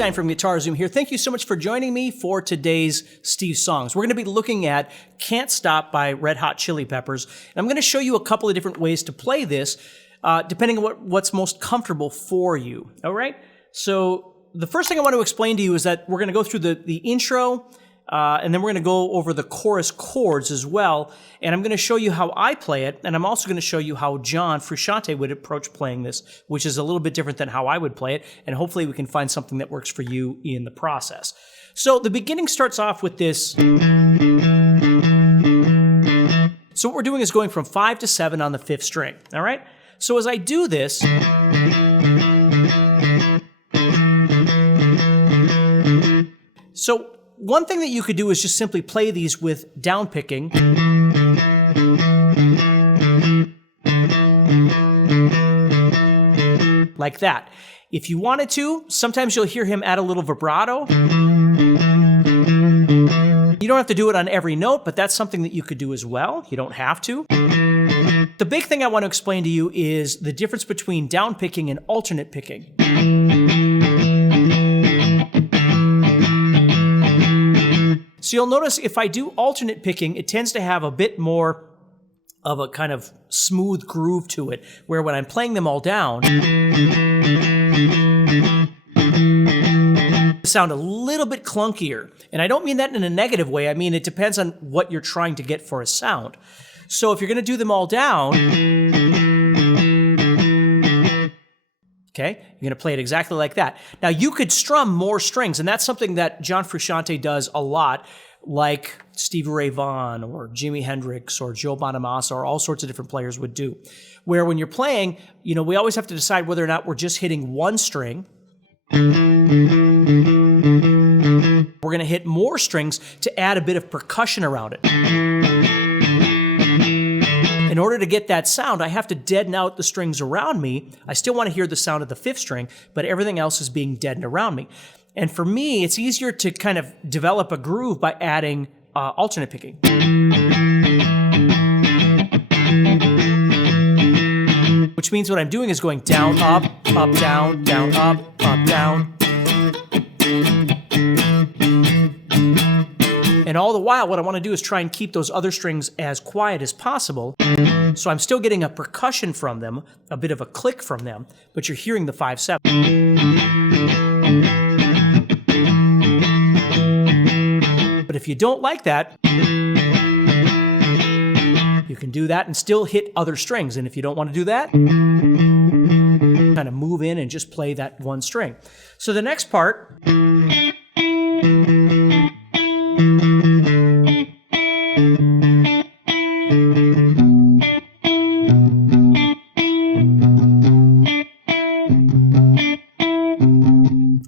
Stine from GuitarZoom here. Thank you so much for joining me for today's Steve Songs. We're going to be looking at Can't Stop by Red Hot Chili Peppers. And I'm going to show you a couple of different ways to play this, depending on what's most comfortable for you. All right? So the first thing I want to explain to you is that we're going to go through the intro, and then we're going to go over the chorus chords as well. And I'm going to show you how I play it, and I'm also going to show you how John Frusciante would approach playing this, which is a little bit different than how I would play it, and hopefully we can find something that works for you in the process. So the beginning starts off with this. So what we're doing is going from 5 to 7 on the 5th string, all right? So as I do this, so one thing that you could do is just simply play these with down picking. Like that. If you wanted to, sometimes you'll hear him add a little vibrato. You don't have to do it on every note, but that's something that you could do as well. You don't have to. The big thing I want to explain to you is the difference between down picking and alternate picking. So you'll notice if I do alternate picking, it tends to have a bit more of a kind of smooth groove to it, where when I'm playing them all down, they sound a little bit clunkier. And I don't mean that in a negative way. I mean, it depends on what you're trying to get for a sound. So if you're going to do them all down, okay, you're going to play it exactly like that. Now, you could strum more strings, and that's something that John Frusciante does a lot, like Stevie Ray Vaughan or Jimi Hendrix or Joe Bonamassa or all sorts of different players would do. Where when you're playing, you know, we always have to decide whether or not we're just hitting one string. We're going to hit more strings to add a bit of percussion around it. In order to get that sound, I have to deaden out the strings around me. I still want to hear the sound of the 5th string, but everything else is being deadened around me. And for me, it's easier to kind of develop a groove by adding alternate picking. Which means what I'm doing is going down, up, down, up, down. And all the while, what I want to do is try and keep those other strings as quiet as possible. So I'm still getting a percussion from them, a bit of a click from them, but you're hearing the 5/7. But if you don't like that, you can do that and still hit other strings. And if you don't want to do that, kind of move in and just play that one string. So the next part,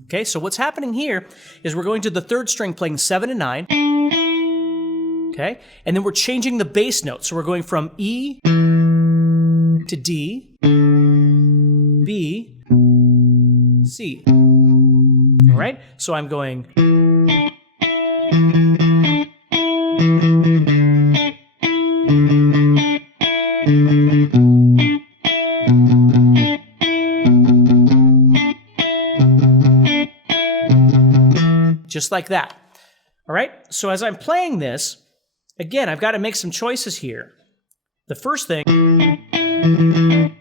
okay, so what's happening here is we're going to the 3rd string playing 7 and 9. Okay, and then we're changing the bass note. So we're going from E to D, B, C. All right, so I'm going. Just like that. All right, so as I'm playing this, again, I've got to make some choices here. The first thing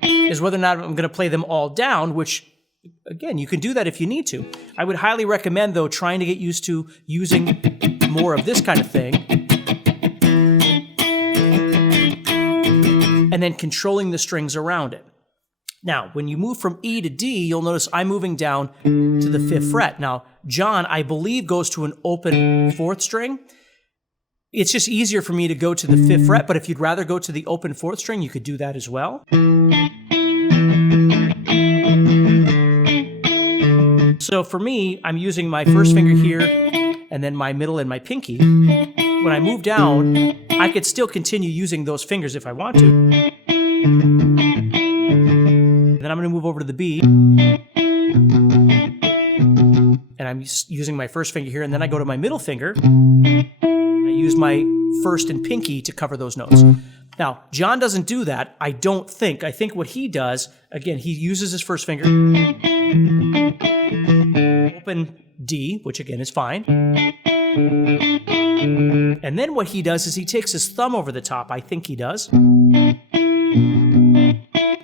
is whether or not I'm going to play them all down, which, again, you can do that if you need to. I would highly recommend, though, trying to get used to using more of this kind of thing. And then controlling the strings around it. Now, when you move from E to D, you'll notice I'm moving down to the 5th fret. Now, John, I believe, goes to an open 4th string. It's just easier for me to go to the 5th fret, but if you'd rather go to the open 4th string, you could do that as well. So for me, I'm using my first finger here, and then my middle and my pinky. When I move down, I could still continue using those fingers if I want to. Then I'm going to move over to the B. And I'm using my first finger here, and then I go to my middle finger. I use my first and pinky to cover those notes. Now, John doesn't do that, I don't think. I think what he does, again, he uses his first finger, open in D, which again is fine. And then what he does is he takes his thumb over the top. I think he does.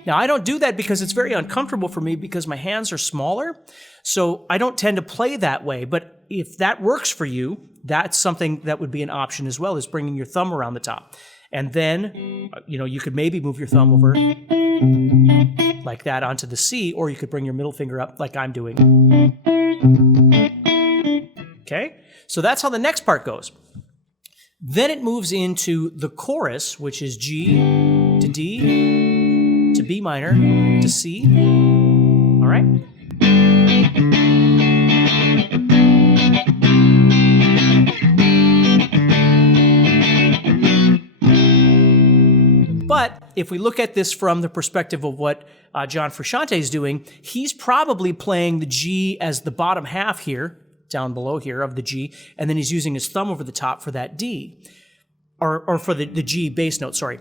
Now, I don't do that because it's very uncomfortable for me because my hands are smaller, so I don't tend to play that way. But if that works for you, that's something that would be an option as well, is bringing your thumb around the top. And then, you could maybe move your thumb over like that onto the C, or you could bring your middle finger up like I'm doing. Okay? So that's how the next part goes. Then it moves into the chorus, which is G to D to B minor to C. All right? But if we look at this from the perspective of what John Frusciante is doing, he's probably playing the G as the bottom half here, down below here of the G, and then he's using his thumb over the top for that D, or for the G bass note, sorry.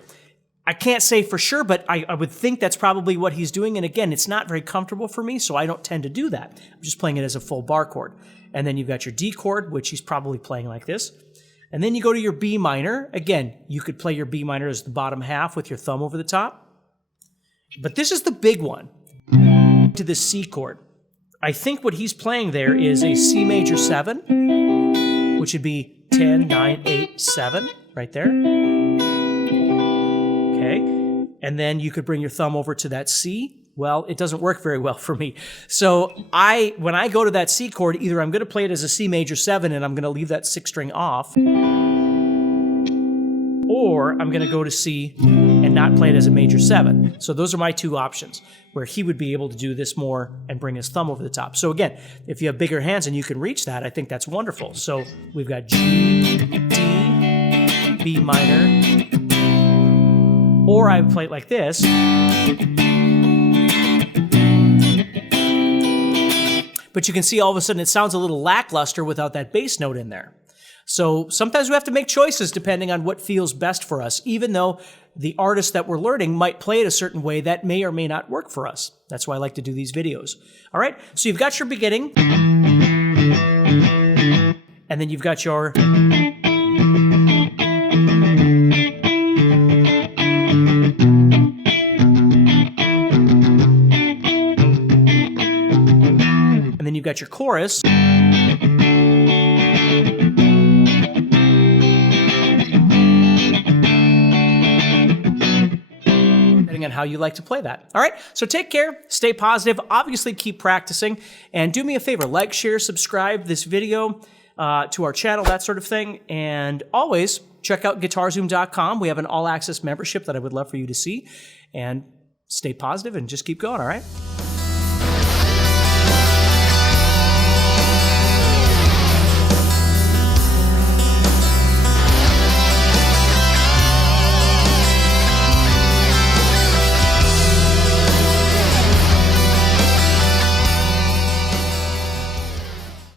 I can't say for sure, but I would think that's probably what he's doing, and again, it's not very comfortable for me, so I don't tend to do that. I'm just playing it as a full bar chord. And then you've got your D chord, which he's probably playing like this. And then you go to your B minor. Again, you could play your B minor as the bottom half with your thumb over the top. But this is the big one, to the C chord. I think what he's playing there is a C major 7, which would be 10, 9, 8, 7, right there. Okay. And then you could bring your thumb over to that C. Well, it doesn't work very well for me. So when I go to that C chord, either I'm going to play it as a C major 7 and I'm going to leave that 6th string off, or I'm going to go to C and not play it as a major 7. So those are my two options, where he would be able to do this more and bring his thumb over the top. So again, if you have bigger hands and you can reach that, I think that's wonderful. So we've got G, D, B minor, or I would play it like this. But you can see all of a sudden it sounds a little lackluster without that bass note in there. So sometimes we have to make choices depending on what feels best for us, even though the artist that we're learning might play it a certain way that may or may not work for us. That's why I like to do these videos. All right, so you've got your beginning, and then you've got your... and then you've got your chorus. On how you like to play that. All right, so take care, stay positive, obviously keep practicing, and do me a favor, like, share, subscribe this video to our channel, that sort of thing, and always check out guitarzoom.com. We have an all-access membership that I would love for you to see, and stay positive and just keep going, all right?